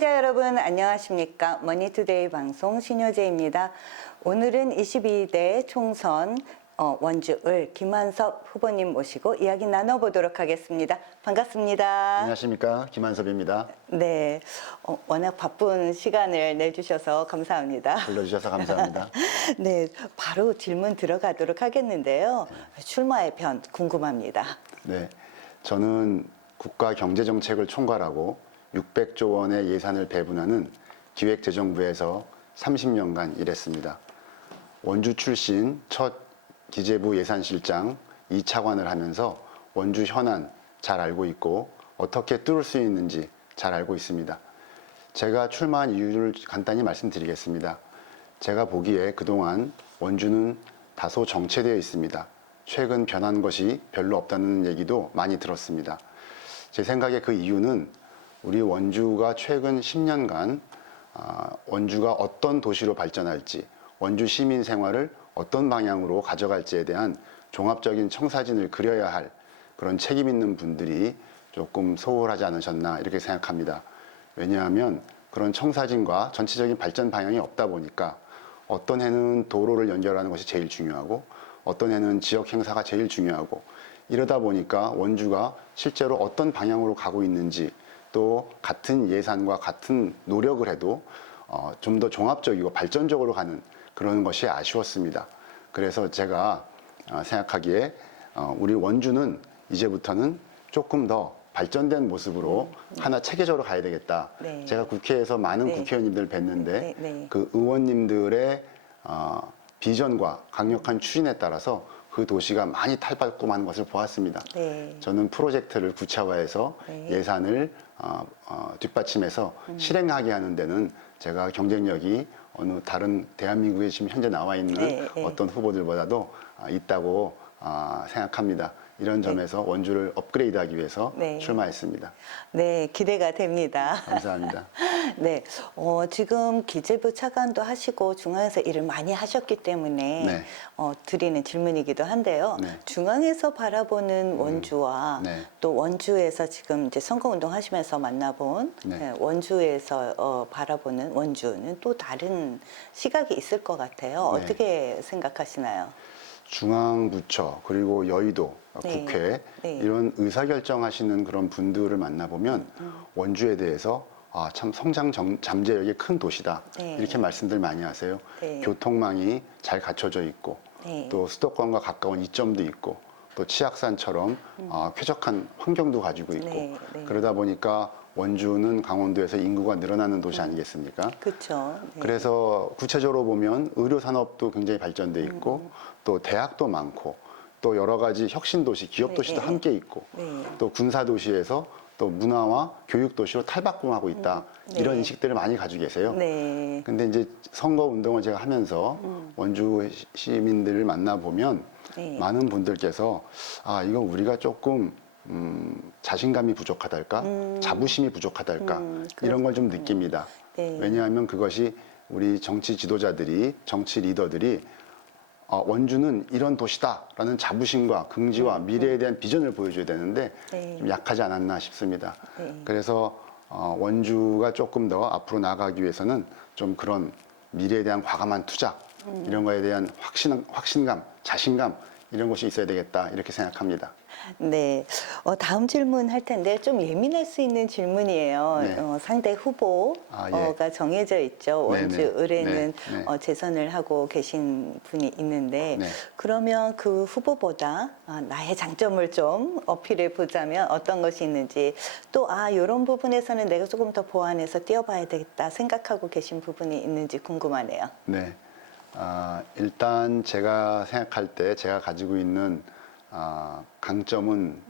시청자 여러분 안녕하십니까? 머니투데이 방송 신효재입니다. 오늘은 22대 총선 원주을 김한섭 후보님 모시고 이야기 나눠보도록 하겠습니다. 반갑습니다. 안녕하십니까, 김한섭입니다. 네, 워낙 바쁜 시간을 내주셔서 감사합니다. 불러주셔서 감사합니다. 네, 바로 질문 들어가도록 하겠는데요. 출마의 편 궁금합니다. 네, 저는 국가경제정책을 총괄하고 600조 원의 예산을 배분하는 기획재정부에서 30년간 일했습니다. 원주 출신 첫 기재부 예산실장 2차관을 하면서 원주 현안 잘 알고 있고 어떻게 뚫을 수 있는지 잘 알고 있습니다. 제가 출마한 이유를 간단히 말씀드리겠습니다. 제가 보기에 그동안 원주는 다소 정체되어 있습니다. 최근 변한 것이 별로 없다는 얘기도 많이 들었습니다. 제 생각에 그 이유는 우리 원주가 최근 10년간 원주가 어떤 도시로 발전할지, 원주 시민 생활을 어떤 방향으로 가져갈지에 대한 종합적인 청사진을 그려야 할 그런 책임 있는 분들이 조금 소홀하지 않으셨나 이렇게 생각합니다. 왜냐하면 그런 청사진과 전체적인 발전 방향이 없다 보니까 어떤 해는 도로를 연결하는 것이 제일 중요하고 어떤 해는 지역 행사가 제일 중요하고 이러다 보니까 원주가 실제로 어떤 방향으로 가고 있는지 또 같은 예산과 같은 노력을 해도 좀 더 종합적이고 발전적으로 가는 그런 것이 아쉬웠습니다. 그래서 제가 생각하기에 우리 원주는 이제부터는 조금 더 발전된 모습으로 하나 체계적으로 가야 되겠다. 네. 제가 국회에서 많은 네. 국회의원님들 뵀는데 네. 그 의원님들의 비전과 강력한 추진에 따라서 그 도시가 많이 탈바꿈하는 것을 보았습니다. 네. 저는 프로젝트를 구체화해서 네. 예산을 뒷받침해서 실행하게 하는 데는 제가 경쟁력이 어느 다른 대한민국에 지금 현재 나와 있는 네. 어떤 후보들보다도 있다고 생각합니다. 이런 점에서 원주를 업그레이드하기 위해서 네. 출마했습니다. 네, 기대가 됩니다. 감사합니다. 네, 지금 기재부 차관도 하시고 중앙에서 일을 많이 하셨기 때문에 네. 드리는 질문이기도 한데요. 네. 중앙에서 바라보는 원주와 네. 또 원주에서 지금 이제 선거운동 하시면서 만나본 네. 원주에서 바라보는 원주는 또 다른 시각이 있을 것 같아요. 네. 어떻게 생각하시나요? 중앙부처 그리고 여의도 네. 국회 네. 이런 의사결정하시는 그런 분들을 만나보면 원주에 대해서 참 성장 잠재력이 큰 도시다 네. 이렇게 말씀들 많이 하세요. 네. 교통망이 잘 갖춰져 있고 네. 또 수도권과 가까운 이점도 있고 또 치악산처럼 쾌적한 환경도 가지고 있고 네. 네. 그러다 보니까 원주는 강원도에서 인구가 늘어나는 도시 아니겠습니까? 그렇죠. 네. 그래서 구체적으로 보면 의료 산업도 굉장히 발전돼 있고 또 대학도 많고 또 여러 가지 혁신 도시, 기업 도시도 네. 함께 있고 네. 또 군사 도시에서 또 문화와 교육 도시로 탈바꿈하고 있다. 네. 이런 인식들을 많이 가지고 계세요. 네. 근데 이제 선거 운동을 제가 하면서 원주 시민들을 만나 보면 네. 많은 분들께서 이건 우리가 조금 자신감이 부족하달까, 자부심이 부족하달까 이런 걸 좀 느낍니다. 네. 왜냐하면 그것이 우리 정치 지도자들이 정치 리더들이 원주는 이런 도시다라는 자부심과 긍지와 미래에 대한 비전을 보여줘야 되는데 네. 좀 약하지 않았나 싶습니다. 네. 그래서 원주가 조금 더 앞으로 나아가기 위해서는 좀 그런 미래에 대한 과감한 투자 이런 거에 대한 확신감, 자신감 이런 것이 있어야 되겠다 이렇게 생각합니다. 네, 다음 질문 할 텐데 좀 예민할 수 있는 질문이에요. 네. 상대 후보가 예. 정해져 있죠. 네네. 원주 을에는 네. 재선을 하고 계신 분이 있는데 네. 그러면 그 후보보다 나의 장점을 좀 어필해 보자면 어떤 것이 있는지 또 이런 부분에서는 내가 조금 더 보완해서 뛰어봐야 되겠다 생각하고 계신 부분이 있는지 궁금하네요. 네. 일단 제가 생각할 때 제가 가지고 있는 강점은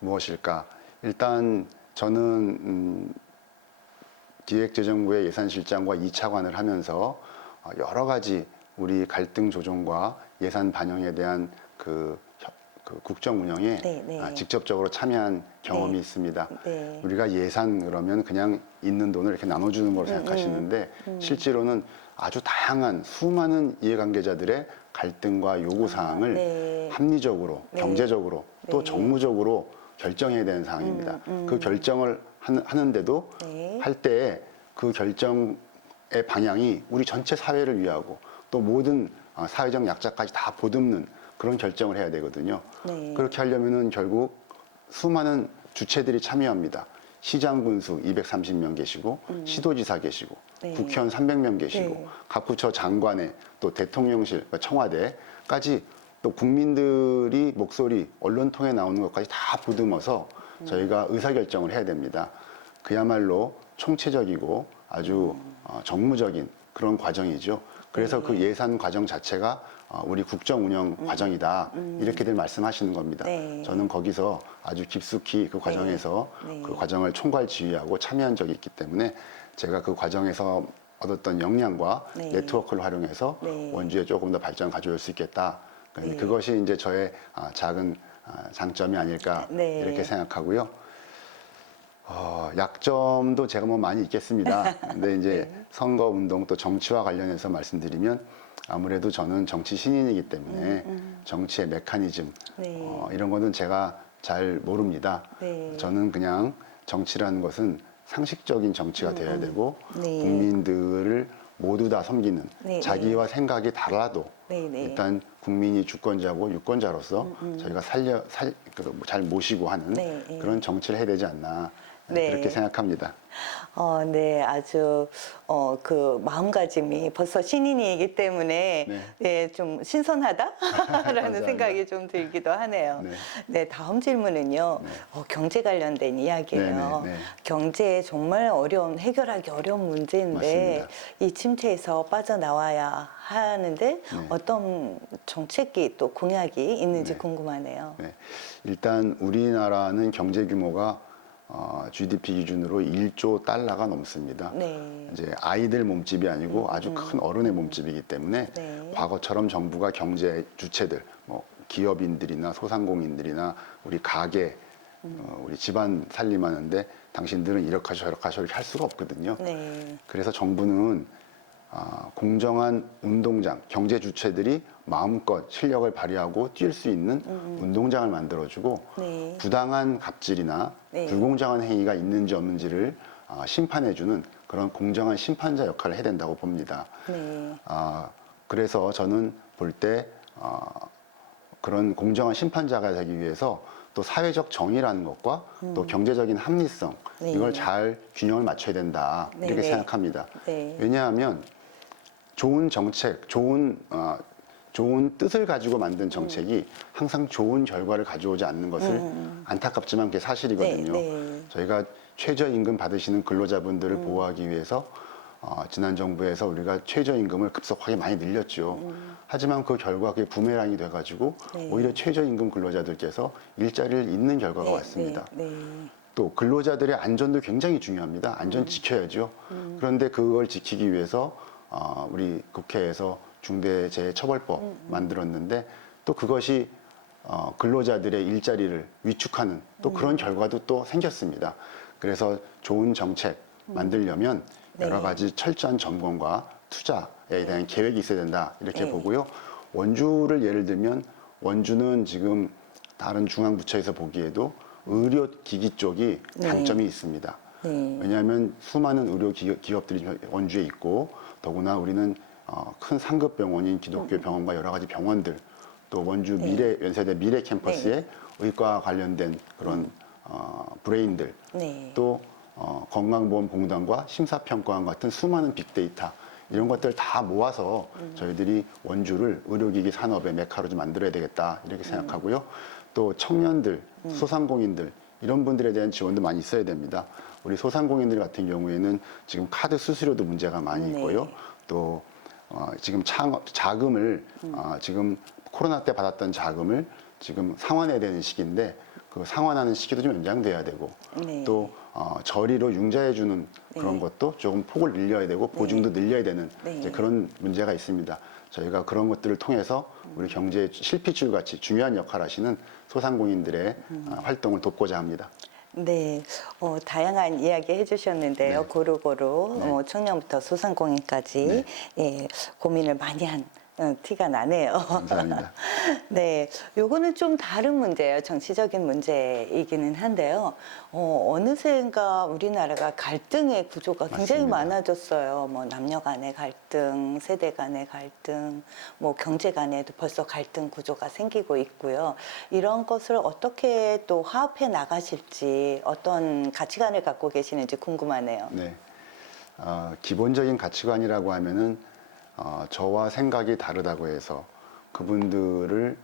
무엇일까? 일단 저는 기획재정부의 예산실장과 2차관을 하면서 여러 가지 우리 갈등 조정과 예산 반영에 대한 그 국정 운영에 네, 네. 직접적으로 참여한 경험이 네. 있습니다. 네. 우리가 예산 그러면 그냥 있는 돈을 이렇게 나눠주는 걸 생각하시는데 실제로는 아주 다양한 수많은 이해관계자들의 갈등과 요구사항을 네. 합리적으로, 네. 경제적으로 또 네. 정무적으로 결정해야 되는 상황입니다. 그 결정을 하는데도 네. 할 때에 그 결정의 방향이 우리 전체 사회를 위하고 또 모든 사회적 약자까지 다 보듬는 그런 결정을 해야 되거든요. 네. 그렇게 하려면은 결국 수많은 주체들이 참여합니다. 시장 군수 230명 계시고 시도지사 계시고 네. 국회의원 300명 계시고 네. 각 부처 장관에 또 대통령실, 청와대까지 또 국민들이 목소리 언론 통해 나오는 것까지 다 보듬어서 저희가 의사결정을 해야 됩니다. 그야말로 총체적이고 아주 정무적인 그런 과정이죠. 그래서 그 예산 과정 자체가 우리 국정 운영 과정이다 이렇게들 말씀하시는 겁니다. 네. 저는 거기서 아주 깊숙이 그 과정에서 네. 그 과정을 총괄 지휘하고 참여한 적이 있기 때문에 제가 그 과정에서 얻었던 역량과 네. 네트워크를 활용해서 네. 원주에 조금 더 발전을 가져올 수 있겠다. 네. 그것이 이제 저의 작은 장점이 아닐까 네. 이렇게 생각하고요. 약점도 제가 뭐 많이 있겠습니다. 근데 이제 네. 선거 운동 또 정치와 관련해서 말씀드리면 아무래도 저는 정치 신인이기 때문에 정치의 메커니즘 네. 이런 거는 제가 잘 모릅니다. 네. 저는 그냥 정치라는 것은 상식적인 정치가 돼야 되고 네. 국민들을 모두 다 섬기는 네. 자기와 생각이 달라도 네. 네. 일단 국민이 주권자고 유권자로서 저희가 잘 모시고 하는 네. 네. 그런 정치를 해야 되지 않나 네. 그렇게 생각합니다. 네, 아주 그 마음가짐이 벌써 신인이기 때문에 네. 네, 좀 신선하다라는 감사합니다. 생각이 좀 들기도 하네요. 네. 네, 다음 질문은요. 경제 관련된 이야기예요. 네, 네, 네. 경제 정말 해결하기 어려운 문제인데 맞습니다. 이 침체에서 빠져나와야 하는데 어떤 정책이 또 공약이 있는지 네. 궁금하네요. 네. 일단 우리나라는 경제 규모가 GDP 기준으로 1조 달러가 넘습니다. 네. 이제 아이들 몸집이 아니고 아주 큰 어른의 몸집이기 때문에 네. 과거처럼 정부가 경제 주체들, 뭐 기업인들이나 소상공인들이나 우리 가게, 우리 집안 살림하는데 당신들은 이렇게 하셔 저렇게 하셔 이렇게 할 수가 없거든요. 네. 그래서 정부는 공정한 운동장, 경제 주체들이 마음껏 실력을 발휘하고 뛸 수 있는 운동장을 만들어주고 네. 부당한 갑질이나 네. 불공정한 행위가 있는지 없는지를 심판해주는 그런 공정한 심판자 역할을 해야 된다고 봅니다. 네. 그래서 저는 볼 때 그런 공정한 심판자가 되기 위해서 또 사회적 정의라는 것과 또 경제적인 합리성 네. 이걸 잘 균형을 맞춰야 된다 네, 이렇게 네. 생각합니다. 네. 왜냐하면 좋은 정책, 좋은 뜻을 가지고 만든 정책이 항상 좋은 결과를 가져오지 않는 것을 안타깝지만 그게 사실이거든요. 네, 네. 저희가 최저임금 받으시는 근로자분들을 보호하기 위해서 지난 정부에서 우리가 최저임금을 급속하게 많이 늘렸죠. 하지만 그 결과 그게 부메랑이 돼가지고 네. 오히려 최저임금 근로자들께서 일자리를 잃는 결과가 왔습니다. 네. 네. 또 근로자들의 안전도 굉장히 중요합니다. 안전 지켜야죠. 그런데 그걸 지키기 위해서 우리 국회에서 중대재해처벌법 만들었는데 또 그것이 근로자들의 일자리를 위축하는 또 그런 결과도 또 생겼습니다. 그래서 좋은 정책 만들려면 네. 여러 가지 철저한 점검과 투자에 대한 계획이 있어야 된다 이렇게 네. 보고요. 원주를 예를 들면 원주는 지금 다른 중앙부처에서 보기에도 의료기기 쪽이 네. 단점이 있습니다. 네. 왜냐하면 수많은 의료 기업들이 원주에 있고 더구나 우리는 큰 상급 병원인 기독교 병원과 여러 가지 병원들 또 원주 연세대 미래 캠퍼스의 의과 관련된 그런 브레인들 네. 또 건강보험공단과 심사평가원 같은 수많은 빅데이터 이런 것들 다 모아서 저희들이 원주를 의료기기 산업의 메카로 좀 만들어야 되겠다 이렇게 생각하고요. 또 청년들, 소상공인들 이런 분들에 대한 지원도 많이 있어야 됩니다. 우리 소상공인들 같은 경우에는 지금 카드 수수료도 문제가 많이 있고요. 또 지금 자금을 지금 코로나 때 받았던 자금을 지금 상환해야 되는 시기인데 그 상환하는 시기도 좀 연장돼야 되고 네. 또 저리로 융자해 주는 그런 네. 것도 조금 폭을 늘려야 되고 보증도 늘려야 되는 네. 이제 그런 문제가 있습니다. 저희가 그런 것들을 통해서 우리 경제의 실핏줄 같이 중요한 역할을 하시는 소상공인들의 활동을 돕고자 합니다. 네, 다양한 이야기 해주셨는데요. 네. 고루고루 네. 청년부터 소상공인까지 네. 예, 고민을 많이 한 티가 나네요. 감사합니다. 네, 요거는 좀 다른 문제예요. 정치적인 문제이기는 한데요. 어느새인가 우리나라가 갈등의 구조가 굉장히 맞습니다. 많아졌어요. 뭐 남녀 간의 갈등, 세대 간의 갈등, 뭐 경제 간에도 벌써 갈등 구조가 생기고 있고요. 이런 것을 어떻게 또 화합해 나가실지, 어떤 가치관을 갖고 계시는지 궁금하네요. 네. 기본적인 가치관이라고 하면은 저와 생각이 다르다고 해서 그분들을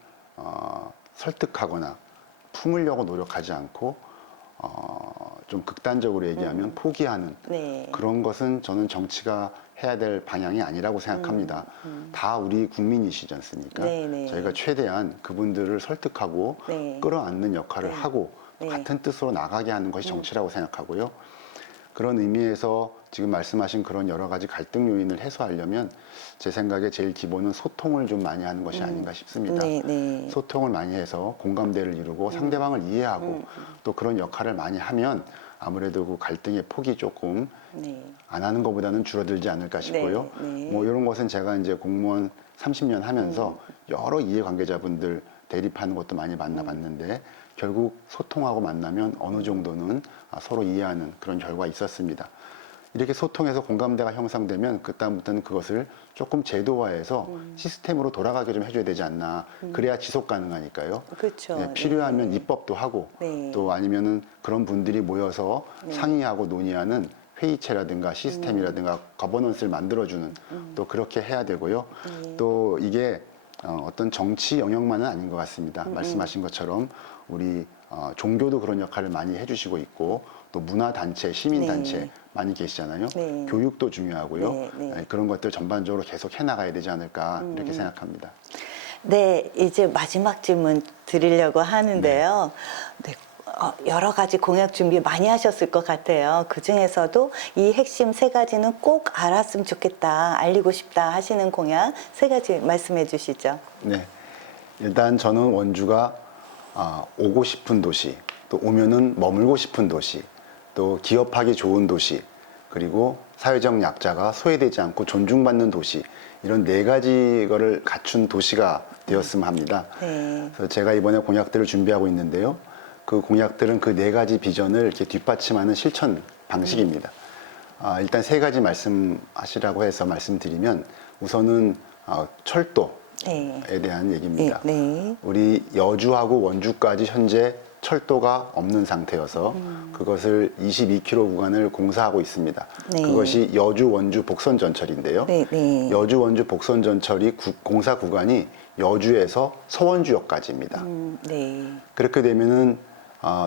설득하거나 품으려고 노력하지 않고 좀 극단적으로 얘기하면 포기하는 네. 그런 것은 저는 정치가 해야 될 방향이 아니라고 생각합니다. 다 우리 국민이시지 않습니까? 네, 네. 저희가 최대한 그분들을 설득하고 네. 끌어안는 역할을 네. 하고 또 네. 같은 뜻으로 나가게 하는 것이 정치라고 생각하고요. 그런 의미에서 지금 말씀하신 그런 여러 가지 갈등 요인을 해소하려면 제 생각에 제일 기본은 소통을 좀 많이 하는 것이 아닌가 싶습니다. 네, 네. 소통을 많이 해서 공감대를 이루고 상대방을 이해하고 또 그런 역할을 많이 하면 아무래도 그 갈등의 폭이 조금 네. 안 하는 것보다는 줄어들지 않을까 싶고요. 네, 네. 뭐 이런 것은 제가 이제 공무원 30년 하면서 여러 이해관계자분들 대립하는 것도 많이 만나봤는데 결국 소통하고 만나면 어느 정도는 서로 이해하는 그런 결과가 있었습니다. 이렇게 소통해서 공감대가 형성되면 그다음부터는 그것을 조금 제도화해서 시스템으로 돌아가게 좀 해줘야 되지 않나. 그래야 지속 가능하니까요. 그렇죠. 네, 필요하면 입법도 하고 네. 또 아니면은 그런 분들이 모여서 상의하고 논의하는 회의체라든가 시스템이라든가 거버넌스를 만들어주는 또 그렇게 해야 되고요. 또 이게 어떤 정치 영역만은 아닌 것 같습니다. 말씀하신 것처럼 우리 종교도 그런 역할을 많이 해주시고 있고 또 문화단체, 시민단체 네. 많이 계시잖아요. 네. 교육도 중요하고요. 네, 네. 그런 것들 전반적으로 계속 해나가야 되지 않을까 이렇게 생각합니다. 네, 이제 마지막 질문 드리려고 하는데요. 네. 여러 가지 공약 준비 많이 하셨을 것 같아요. 그 중에서도 이 핵심 세 가지는 꼭 알았으면 좋겠다, 알리고 싶다 하시는 공약 세 가지 말씀해 주시죠. 네. 일단 저는 원주가 오고 싶은 도시, 또 오면은 머물고 싶은 도시, 또 기업하기 좋은 도시, 그리고 사회적 약자가 소외되지 않고 존중받는 도시, 이런 네 가지 거를 갖춘 도시가 되었으면 합니다. 네. 그래서 제가 이번에 공약들을 준비하고 있는데요. 그 공약들은 그 네 가지 비전을 이렇게 뒷받침하는 실천 방식입니다. 일단 세 가지 말씀하시라고 해서 말씀드리면 우선은 철도에 네. 대한 얘기입니다. 네, 네. 우리 여주하고 원주까지 현재 철도가 없는 상태여서 그것을 22km 구간을 공사하고 있습니다. 네. 그것이 여주 원주 복선 전철인데요. 네, 네. 여주 원주 복선 전철이 공사 구간이 여주에서 서원주역까지입니다. 네. 그렇게 되면은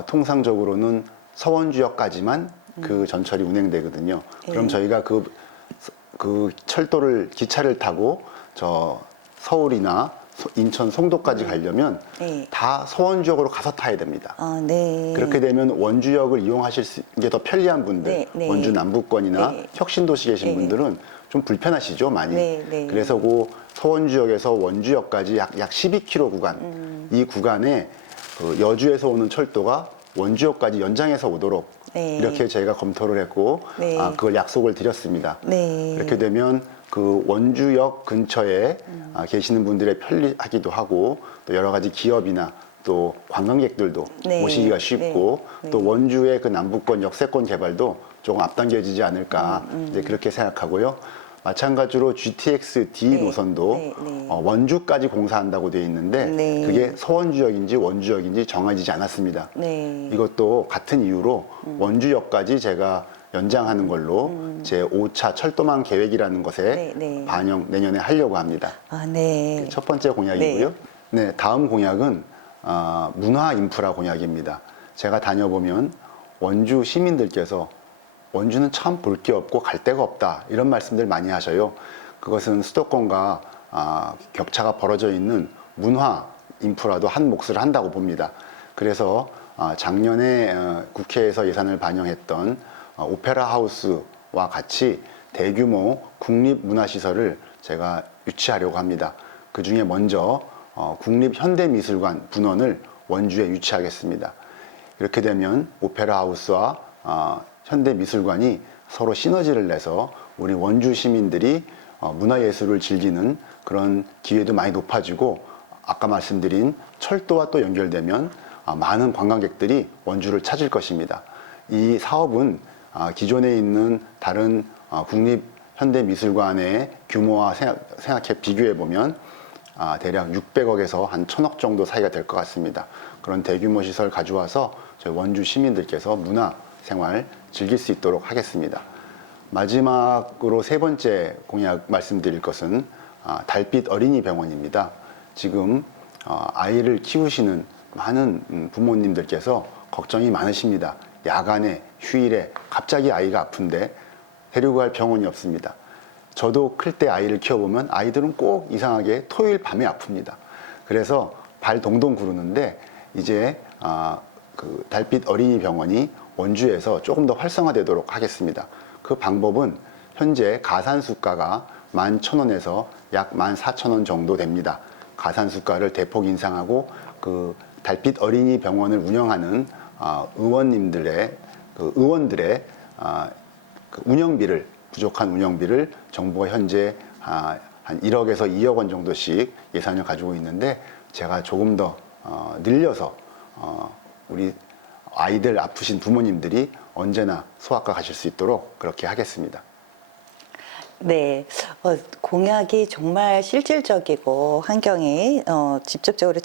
통상적으로는 서원주역까지만 그 전철이 운행되거든요. 그럼 저희가 그 철도를 기차를 타고 저 서울이나 인천 송도까지 가려면 네. 다 서원주역으로 가서 타야 됩니다. 네. 그렇게 되면 원주역을 이용하실 게 더 편리한 분들, 네, 네. 원주 남부권이나 네. 혁신도시 계신 네. 분들은 좀 불편하시죠, 많이. 네, 네. 그래서 그 서원주역에서 원주역까지 약 12km 구간, 이 구간에 그 여주에서 오는 철도가 원주역까지 연장해서 오도록 네. 이렇게 저희가 검토를 했고 네. 그걸 약속을 드렸습니다. 네. 그렇게 되면 그 원주역 근처에 계시는 분들의 편리하기도 하고 또 여러 가지 기업이나 또 관광객들도 네. 오시기가 쉽고 네. 또 원주의 그 남부권 역세권 개발도 조금 앞당겨지지 않을까 이제 그렇게 생각하고요. 마찬가지로 GTX D 네. 노선도 네. 네. 원주까지 공사한다고 되어 있는데 네. 그게 서원주역인지 원주역인지 정해지지 않았습니다. 네. 이것도 같은 이유로 원주역까지 제가 연장하는 걸로 제 5차 철도망 계획이라는 것에 네, 네. 반영 내년에 하려고 합니다. 네. 첫 번째 공약이고요. 네, 다음 공약은 문화 인프라 공약입니다. 제가 다녀보면 원주 시민들께서 원주는 참 볼 게 없고 갈 데가 없다 이런 말씀들 많이 하셔요. 그것은 수도권과 격차가 벌어져 있는 문화 인프라도 한 몫을 한다고 봅니다. 그래서 작년에 국회에서 예산을 반영했던 오페라 하우스와 같이 대규모 국립문화시설을 제가 유치하려고 합니다. 그 중에 먼저 국립현대미술관 분원을 원주에 유치하겠습니다. 이렇게 되면 오페라 하우스와 현대미술관이 서로 시너지를 내서 우리 원주 시민들이 문화예술을 즐기는 그런 기회도 많이 높아지고 아까 말씀드린 철도와 또 연결되면 많은 관광객들이 원주를 찾을 것입니다. 이 사업은 기존에 있는 다른 국립현대미술관의 규모와 생각해 비교해 보면 대략 600억에서 한 1000억 정도 사이가 될 것 같습니다. 그런 대규모 시설 가져와서 저희 원주 시민들께서 문화 생활 즐길 수 있도록 하겠습니다. 마지막으로 세 번째 공약 말씀드릴 것은 달빛 어린이 병원입니다. 지금 아이를 키우시는 많은 부모님들께서 걱정이 많으십니다. 야간에 휴일에 갑자기 아이가 아픈데 데리고 갈 병원이 없습니다. 저도 클 때 아이를 키워보면 아이들은 꼭 이상하게 토요일 밤에 아픕니다. 그래서 발 동동 구르는데 이제 그 달빛 어린이 병원이 원주에서 조금 더 활성화되도록 하겠습니다. 그 방법은 현재 가산수가가 11,000원에서 약 14,000원 정도 됩니다. 가산수가를 대폭 인상하고 그 달빛 어린이 병원을 운영하는 의원들의 그 운영비를 부족한 운영비를 정부가 현재 한 1억에서 2억 원 정도씩 예산을 가지고 있는데 제가 조금 더 늘려서 우리 아이들 아프신 부모님들이 언제나 소아과 가실 수 있도록 그렇게 하겠습니다. 네, 공약이 정말 실질적이고 환경에 직접적으로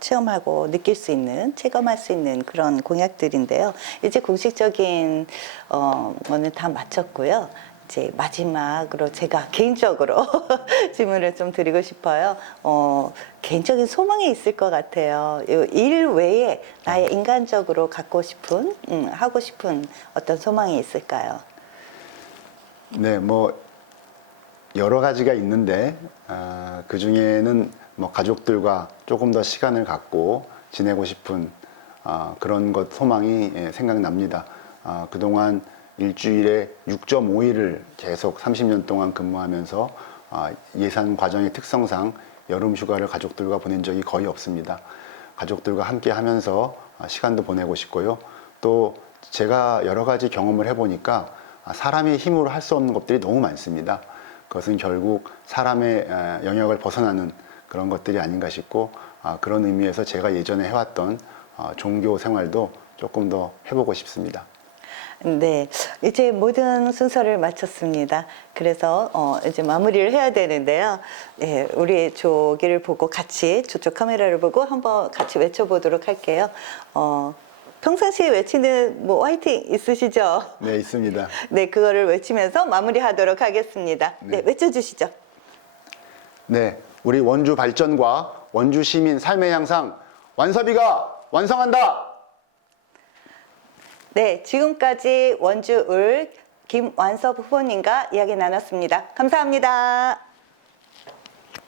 체험하고 느낄 수 있는, 체감할 수 있는 그런 공약들인데요. 이제 공식적인 거는 다 마쳤고요. 이제 마지막으로 제가 개인적으로 질문을 좀 드리고 싶어요. 개인적인 소망이 있을 것 같아요. 일 외에 나의 인간적으로 갖고 싶은, 하고 싶은 어떤 소망이 있을까요? 네, 뭐 여러 가지가 있는데 그 중에는 뭐 가족들과 조금 더 시간을 갖고 지내고 싶은 그런 것 소망이 생각납니다. 그동안 일주일에 6.5일을 계속 30년 동안 근무하면서 예산 과정의 특성상 여름 휴가를 가족들과 보낸 적이 거의 없습니다. 가족들과 함께 하면서 시간도 보내고 싶고요. 또 제가 여러 가지 경험을 해보니까 사람의 힘으로 할 수 없는 것들이 너무 많습니다. 그것은 결국 사람의 영역을 벗어나는 그런 것들이 아닌가 싶고 그런 의미에서 제가 예전에 해왔던 종교 생활도 조금 더 해보고 싶습니다. 네, 이제 모든 순서를 마쳤습니다. 그래서 이제 마무리를 해야 되는데요. 네, 우리 조기를 보고 같이 저쪽 카메라를 보고 한번 같이 외쳐보도록 할게요. 평상시에 외치는 뭐 화이팅 있으시죠? 네, 있습니다. 네, 그거를 외치면서 마무리하도록 하겠습니다. 네, 외쳐주시죠. 네, 우리 원주 발전과 원주 시민 삶의 향상 완섭이가 완성한다. 네, 지금까지 원주을 김완섭 후보님과 이야기 나눴습니다. 감사합니다.